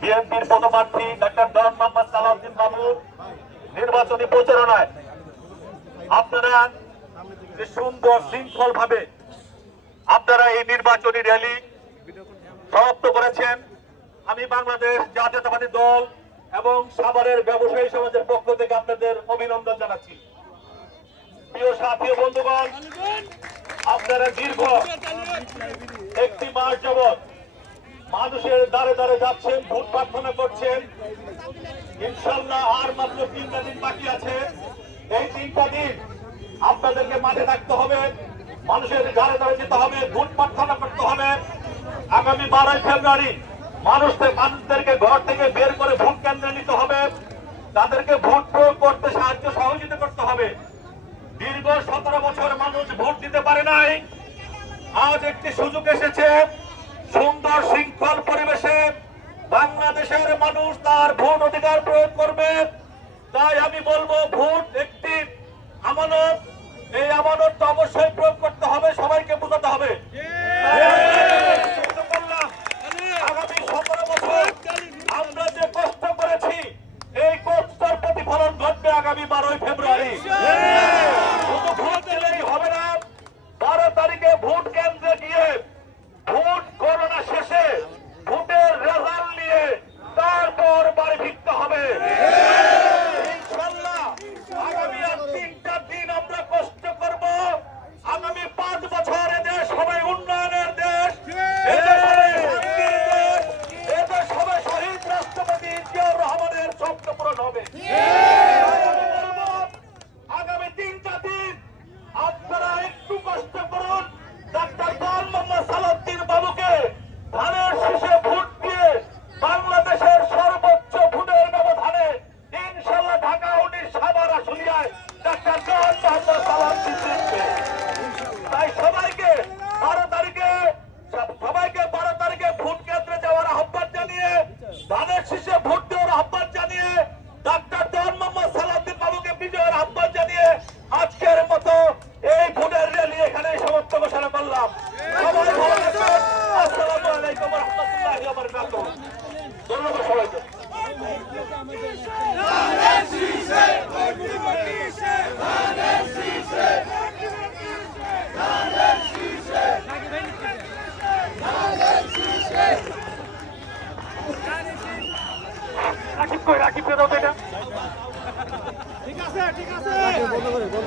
বিএনপির পদপ্রার্থী ডক্টর ডন মোহাম্মদ সালাউদ্দিন বাবু নির্বাচনী প্রচারণায় আপনারা যে সুন্দর শৃঙ্খল ভাবে আপনারা এই নির্বাচনী র্যালি সমাপ্ত করেছেন, আমি বাংলাদেশ জাতীয়তাবাদী দল এবং সাভারের ব্যবসায়ী সমাজের পক্ষ থেকে আপনাদের অভিনন্দন জানাচ্ছি। প্রিয় সাথী ও বন্ধুগণ, আপনারা দীর্ঘ একটি মাস যাবৎ মানুষের দ্বারে দ্বারে যাচ্ছেন, ভোট প্রার্থনা করছেন। ইনশাআল্লাহ আর মাত্র 3টা দিন বাকি আছে। এই 3টা দিন আপনাদেরকে মাঠে থাকতে হবে, মানুষের দ্বারে দ্বারে যেতে হবে, ভোট প্রার্থনা করতে হবে। আগামী 12 ফেব্রুয়ারি মানুষদেরকে ঘর থেকে বের করে ভোট কেন্দ্রে নিতে হবে, তাদেরকে ভোট প্রয়োগ করতে সাহায্য সহযোগিতা করতে হবে। দীর্ঘ 17 বছর মানুষ ভোট দিতে পারে নাই, আজ একটি সুযোগ এসেছে। সুন্দর শৃঙ্খল পরিবেশে বাংলাদেশের মানুষ তার ভোট অধিকার প্রয়োগ করবে। তাই আমি বলবো, ভোট একটি আমানত, এই আমানতটা অবশ্যই প্রয়োগ করতে হবে, সবাইকে বোঝাতে হবে। আগামী 17 বছর আমরা যে কষ্ট করেছি, এই কষ্টের প্রতিফলন ঘটবে আগামী 12 ফেব্রুয়ারি। শুধু ভোট দিলেই হবে না, 12 তারিখে ভোট কেন্দ্রে গিয়ে ভোট গণনা শেষে ভোটের রেজাল্ট নিয়ে তারপর বাড়ি ফিরতে হবে। ইনশাআল্লাহ আগামী আর 3টা দিন আমরা কষ্ট করব। আগামী 5 বছর এদেশ হবে উন্নয়নের দেশ, এদেশ হবে শান্তির দেশ, এদেশ হবে শহীদ রাষ্ট্রপতি জিয়াউর রহমানের স্বপ্ন পূরণ হবে। আগামী 3টা দিন আপনারা একটু কষ্ট করুন, ডক্টর ডন মোহাম্মদ সালাউদ্দিন বাবুকে ধানের শীষে ভোট দিয়ে বাংলাদেশের সর্বোচ্চ ভোটের ব্যবধানে ইনশাআল্লাহ ঢাকা 19 সাভার আশুলিয়ায় ডক্টর ডন মোহাম্মদ সালাউদ্দিন জিতবে। তাই সবাইকে 12 তারিখে ভোট কেন্দ্রে যাওয়ার আহ্বান জানিয়ে, ধানের শীষে ভোট দেওয়ার আহ্বান জানিয়ে, ডক্টর ডন মোহাম্মদ সালাউদ্দিন বাবুকে বিজয়ের আহ্বান জানিয়ে আজকের মতো এই ভোটের র্যালি এখানে সমাপ্ত ঘোষণা করলাম। সবাই ভালো থাকবেন। আসসালামু আলাইকুম ওয়া রাহমাতুল্লাহি ওয়া বারাকাতুহু। ধন্যবাদ সবাইকে। রাকিব কই? রাকিব কে দাও তো এটা। ঠিক আছে, ঠিক আছে। বন্ধ করে ভোট